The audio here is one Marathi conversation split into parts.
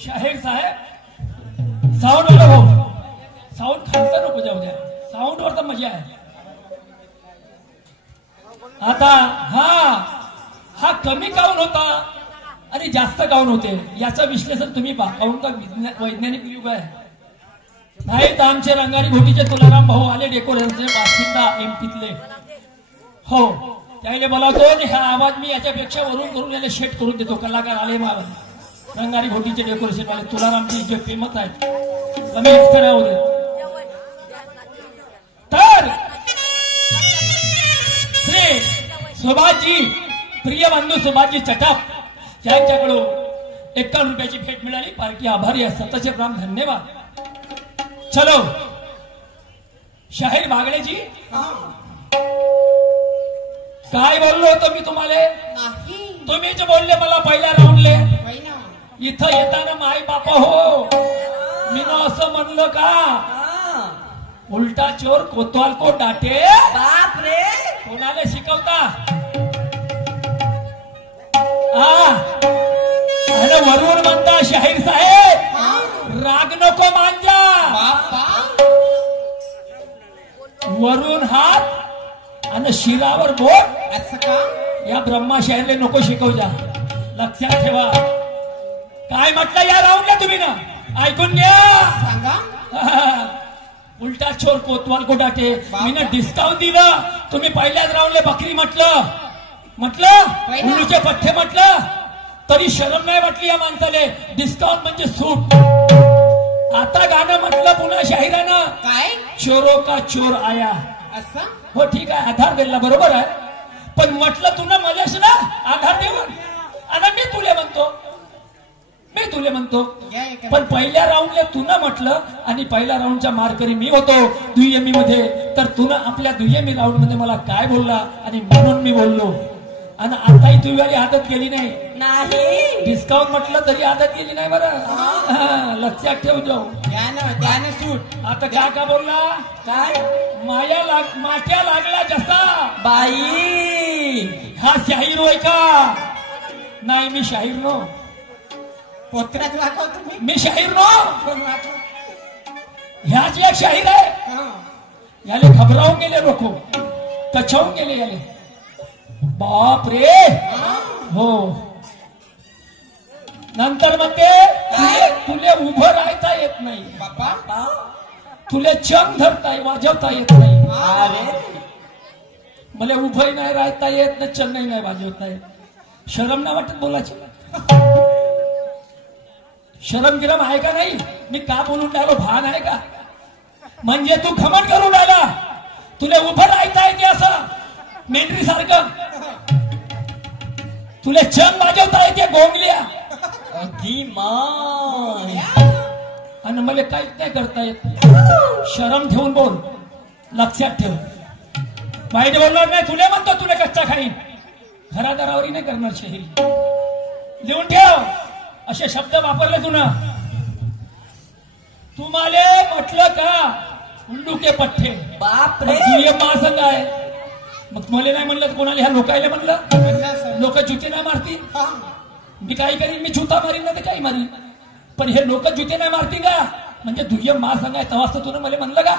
शाहीर साहेब साऊंड वर हो, साऊंड खालचा नको जाऊ द्या, साऊंड वर तर मजा आहे. आता हा कमी काऊन होता आणि जास्त काऊन होते याचं विश्लेषण तुम्ही पहा. काऊन का वैज्ञानिक युग आहे. नाहीत आमचे रंगारी घोटीचे तुलाराम भाऊ आले डेकोरेशनचे बासिंदा एमपीतले. हो त्याने बोलावतो आणि हा आवाज मी याच्यापेक्षा वरून करून याला शेट करून देतो. कलाकार आले मला रंगारी घोटीचे डेकोरेशन वाले तुलारामची जे फेमस आहेत कमीच करावं दे. तर श्री सुभाषजी प्रिय बंधू सुभाषजी चटाप यांच्याकडून 51 रुपयाची भेट मिळाली. पार्टी आभारी आहे. सतचे प्राम धन्यवाद. चलो शाहीर बागडेजी काय बोललो होतो मी तुम्हाला? तुम्हीच बोलले मला पहिल्या राऊंडले इथं येताना माई बापा हो मी न असं म्हणलं का? उलटा चोर कोतवाल को डाटे. बाप रे कोणाला शिकवता? आणि वरून म्हणता शाहीर साहेब राग नको मांजा. वरून हात आणि शिरावर बोट असं का? या ब्रह्मा शाहीरले नको शिकवू जा. लक्षात ठेवा. काय म्हटलं या राऊंडला तुम्ही ना ऐकून घ्या. सांगा. उलटा चोर कोतवाल को डाटे. मी ना डिस्काउंट दिलं. तुम्ही पहिल्याच राऊंडला बकरी म्हटलं उलूचे पठ्ठे म्हटलं तरी शरम नाही वाटली या माणसाले. डिस्काउंट म्हणजे सूट. आता गाणं म्हटलं पुन्हा शाहिरानं काय चोरो का चोर आया असं. हो ठीक आहे आधार दिला बरोबर आहे. पण म्हटलं तू ना मलाच ना आधार देऊन आणि मी तुले म्हणतो पण पहिल्या राऊंडला तू ना म्हटलं आणि पहिल्या राऊंडच्या मारकरी मी होतो दुय्यमी मध्ये. तर तू ना आपल्या दुय्यमी राऊंड मध्ये मला काय बोलला आणि म्हणून मी बोललो. आणि आताही तुझी वाली आदत गेली नाही. डिस्काउंट म्हटलं तरी आदत गेली नाही बरं. लक्षात ठेवू जाऊ. सूट आता काय का बोलला? काय माट्या लागला जसा बाई. हा शाहीर होय का? नाही मी शाहीर नो. पोत्रात वाकव तुम्ही. मी शाहीर नो. ह्याच एक शाहीर आहे. याले घबरावून गेले लोक कछावून गेले याले. बाप रे हो. नंतर म्हणते तुले उभं राहता येत नाही बापा. तुले चंग धरता वाजवता येत नाही. अरे मला उभंही नाही राहता येत ना चंगही नाही वाजवता येत. शरम ना वाटत बोलायची? शरम गिरम आहे का नाही? मी का बोलून राहिलो भान आहे का? म्हणजे तू घमंड करून राहिला तुला उभं राहता येते असं मेंढरी सारखं. तुला चंग वाजवता येते गोंगल्या आणि मला काहीच नाही करता येत. शरम ठेवून बोल. लक्षात ठेव. वाईट बोलणार नाही. तुला म्हणतो तुला कच्चा खाईन. घरादारावरी नाही करणार शहरी. लिहून ठेव. असे शब्द वापरले तुला. तुम्हाला म्हटलं का उल्लू के पठ्ठे बाप रे महासंघ आहे. मग मला नाही म्हणलं कोणाला ह्या लोकायला म्हणलं. लोक जुते नाही मारतील. मी काही करीन मी जुता मारीन ना ते काही मारीन. पण हे लोक जुते नाही मारतील का? म्हणजे दुय्यम महासंघ आहे तेव्हाच तर तुला मला म्हणलं का?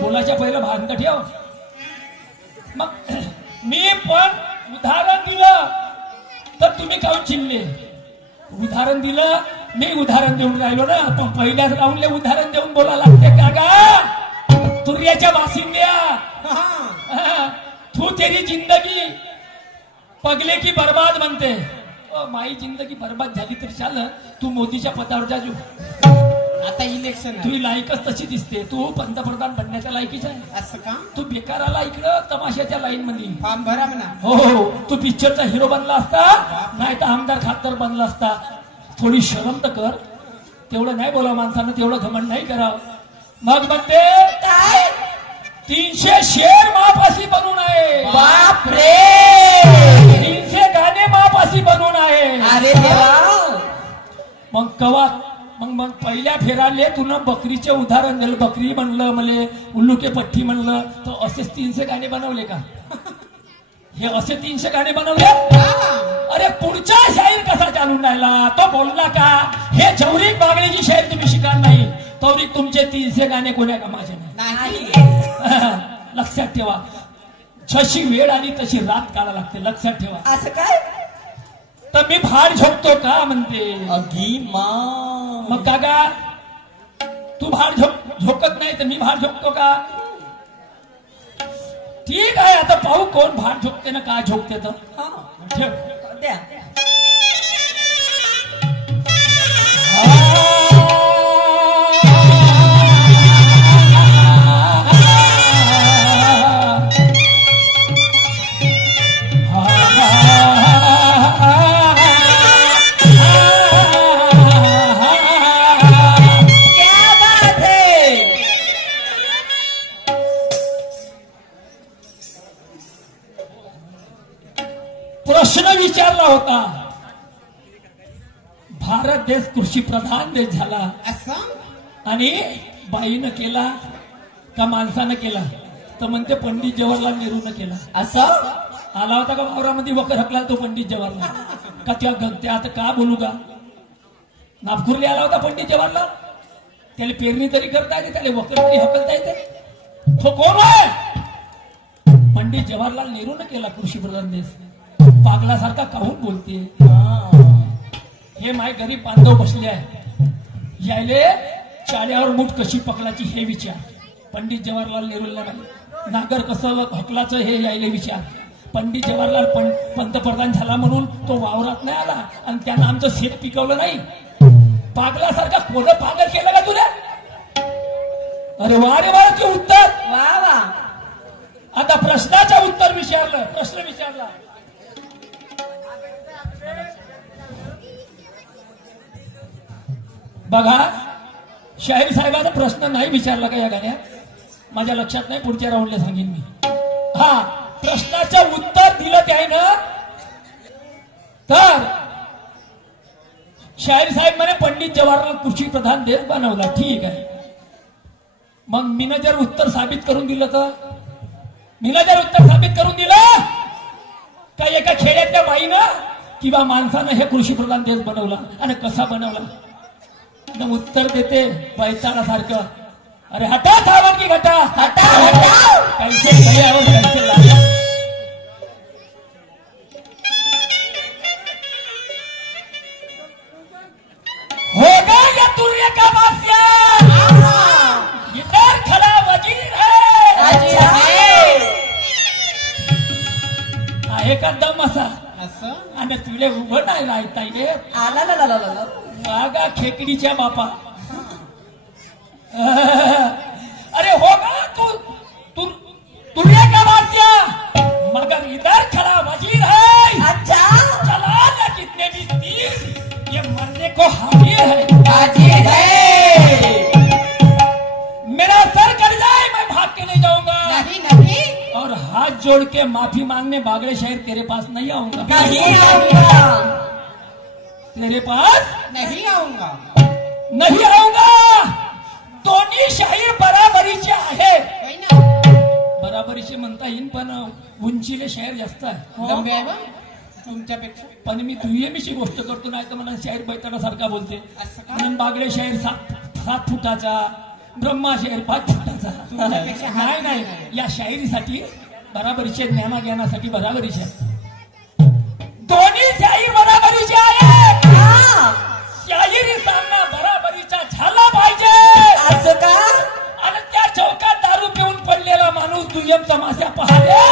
बोलायच्या पहिलं भान ठेव. मग मी पण उदाहरण दिलं तर तुम्ही काऊन चिनले? उदाहरण दिलं मी उदाहरण देऊन राहिलो ना. पण पहिल्याच राऊंडले उदाहरण देऊन बोला लागते का गा? तुर्याच्या बासिंद्या तू तेरी जिंदगी पगले की बर्बाद म्हणते. माई जिंदगी बर्बाद झाली तर चाल. तू मोदीच्या पदावर जाजू. आता इलेक्शन तुझी लायकच तशी दिसते. तू पंतप्रधान बनण्याच्या लायकीच आहे असं का? तू बेकाराला इकडं तमाशाच्या लाईन मध्ये फॉर्म भरा म्हणा. हो तू पिक्चरचा हिरो बनला असता नाही तर आमदार खासदार बनला असता. थोडी शरम तर कर. तेवढं नाही बोला माणसानं. तेवढं घमंड नाही करावं. मग म्हणते काय 300 शेर मापाशी बनून आहे. बाप रे 300 गाणे मापाशी बनून आहे. अरे मग कवा मग पहिल्या फेराले तुला बकरीचे उदाहरण दिलं. बकरी म्हणलं मले उल्लू के पठ्ठी म्हणलं तर असेच 300 गाणे बनवले का? हे असे 300 गाणे बनवले अरे पुढचा शाहीर कसा चालून राहिला तो बोलला का हे जवरीक बागळीची शाहीर तुम्ही शिकार नाही तवरीक तुमचे 300 गाणे कोण्या कामाचे नाही. लक्षात ठेवा जशी वेळ आली तशी रात काढा लागते लक्षात ठेवा. असं काय तर मी भाड झोपतो का म्हणते. अगी मा मग काका तू भाड झोकत नाही तर मी भाड झोपतो का. ठीक आहे आता पाहू कोण भाड झोपते ना काय झोपते तर ठेव द्या. प्रश्न विचारला होता भारत देश कृषी प्रधान देश झाला आणि बाईनं केला का माणसानं केला तर म्हणते पंडित जवाहरलाल नेहरूनं केला. असं आला होता का वावरामध्ये वकर हकला तो पंडित जवाहरलाल का त्या आता का बोलू का नागपूरला आला होता पंडित जवाहरलाल त्याला पेरणी तरी करता येते त्याला वकर तरी हकलता येते तो कोण आहे. पंडित जवाहरलाल नेहरूनं केला कृषी प्रधान देश. पागलासारखा काहून बोलते. हे माय गरीब बांधव बसले आहे यायले चाड्यावर मूठ कशी पकडायची हे विचार पंडित जवाहरलाल नेहरूला नाही. नागर कसं हकलाचं हे यायले विचार. पंडित जवाहरलाल पंतप्रधान झाला म्हणून तो वावरात नाही आला आणि त्यानं आमचं शेत पिकवलं नाही. पागलासारखा कोणं पागल केलं का तुला. अरे वा रे वा ते उत्तर वा वा. आता प्रश्नाचं उत्तर विचारलं प्रश्न विचारला. बघा शाहीर साहेबांना प्रश्न नाही विचारला का या गाण्यात माझ्या लक्षात नाही पुढच्या राऊंडला सांगेन मी. हा प्रश्नाचं उत्तर दिलं त्यानं तर शाहीर साहेब म्हणे पंडित जवाहरलाल कृषी प्रधान देश बनवला. ठीक आहे मग मीनं जर उत्तर साबित करून दिलं तर का एका खेड्यातल्या बाईनं किंवा माणसानं हे कृषी प्रधान देश बनवला आणि कसा बनवला उत्तर देते बैताळासारखं. अरे हटा सावध की घटा हटा हटा कैसे भैयावर कैसे लागा. होगा या तुर्य का बादशाह इधर खड़ा वजीर है. आहे का दम असा आणि तुले उभं नाही लायता येत. आला रागा खेकडीच्या बापा. अरे होगा तू तुर्य का बादशाह मगर इधर खड़ा वजीर है. अच्छा चला ना कितने भी तीर ये मरने को हाजिर है. हाजिर है. मेरा सर कट जाए मैं भाग के नहीं जाऊंगा. नहीं और हाथ जोड़ के माफी मांगने बागड़े शहर तेरे पास नहीं आऊंगा. नहीं आऊंगा. तेरे पास नहीं आऊंगा. दोन्ही शाहीर बराबरीचे आहे. बराबरीचे म्हणता येईल पण उंचीले शाहीर जास्त आहे तुमच्यापेक्षा. पण मी दुय्यमीची गोष्ट करतो नाही तर मला शाहीर बैताडासारखा बोलते. म्हणून बागडे शाहीर 7 फुटाचा ब्रह्मा शाहीर 5 फुटाचा. नाही या शाहिरीसाठी बराबरीचे ज्ञानासाठी बराबरीचे दोन्ही शाहीर बराबरीचे आहे. शाहिरी सामना बराबरीचा झाला पाहिजे. असं का. आणि त्या चौकात दारू पिऊन पडलेला माणूस दुय्यम तमाशा पाहायला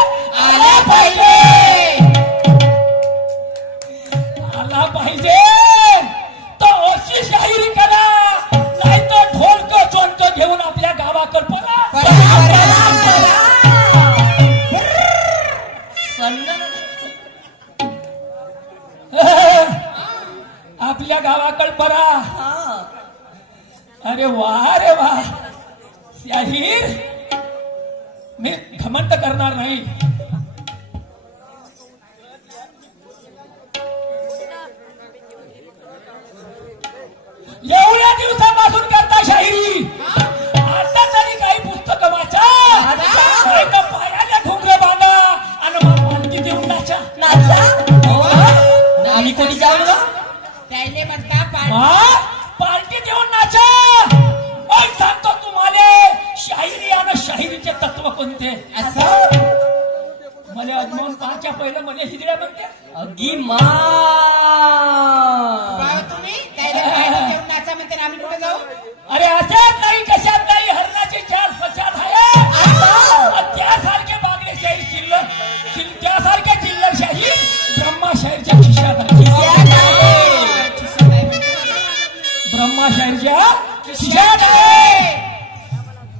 आला पाहिजे. तो अशी शाहिरी करा नाही तर ढोलक चोंक घेऊन आपल्या गावाकडे पळा. आपल्या गावाकडे पळा. अरे वा शाहीर मी घमंड करणार नाही. एवढ्या दिवसापासून करता शाहिरी आता तरी काही पुस्तकं वाचा. पायाला घुंगरे बांधा आणि मालकी देऊन नाचा. पार्टी देऊन नाचा. मग सांगतो तुम्हाला शाहिरी आणि शाहिरीचे तत्व कोणते. असं मला अजमावून पाहायच्या पहिलं मला हिजड्या म्हणते. अगी मा तुम्ही त्याला पार्टी देऊन नाचा म्हणते ना, आम्ही कुठे जाऊ. अरे अशात नाही कशात नाही, हरणाची चाल फशात आहे. त्यासारखे बागडे शाहीर त्यासारखे चिल्लर शाहीर ब्रह्मा शाहीरच्या खिशात आहे. ब्रह्मा शाहीरच्या खिशात आहे.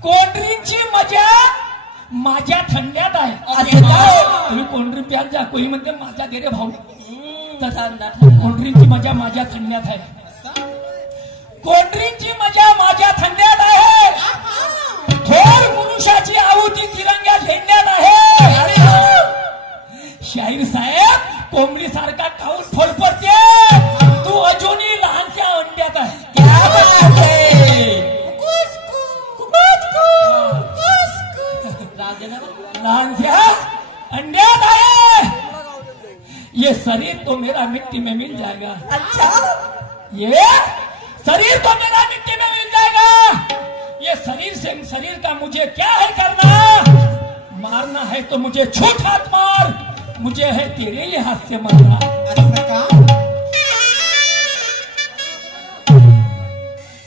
कोंड्रींची मजा माझ्या थंड्यात आहे. तुम्ही कोंड्री प्यार जा. कोणी म्हणते माझा दे रे भाऊ. तसा कोंड्रींची मजा माझ्या थंड्यात आहे. कोंड्रींची मजा माझ्या थंड्यात आहे. थोर पुरुषाची आहुती तिरंग्या झेंड्यात आहे. शाहीर साहेब कोंबडी सारखा खाऊन फडफडते, तू अजूनही लहानशा अंड्यात आहे. लहानशा अंड्यात आहे. ये शरीर तो मेरा मिट्टी में मिल जाएगा. अच्छा, ये शरीर तो मेरा मिट्टी में मिल जाएगा. ये शरीर से शरीर का मुझे क्या है करना. मारना है तो मुझे छूट हाथ मार, मुझे है तेरे ही हाथ से मारना.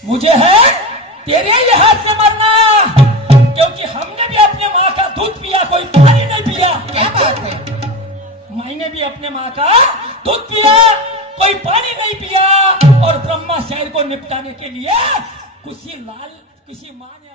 मुझे है तेरे ही हाथ से मरना. क्योंकि हमने भी अपने माँ का दूध पिया, कोई पानी नहीं पिया. क्या बात है. मैंने भी अपने माँ का दूध पिया, कोई पानी नहीं पिया. और ब्रह्मा शहर को निपटाने के लिए किसी माँ ने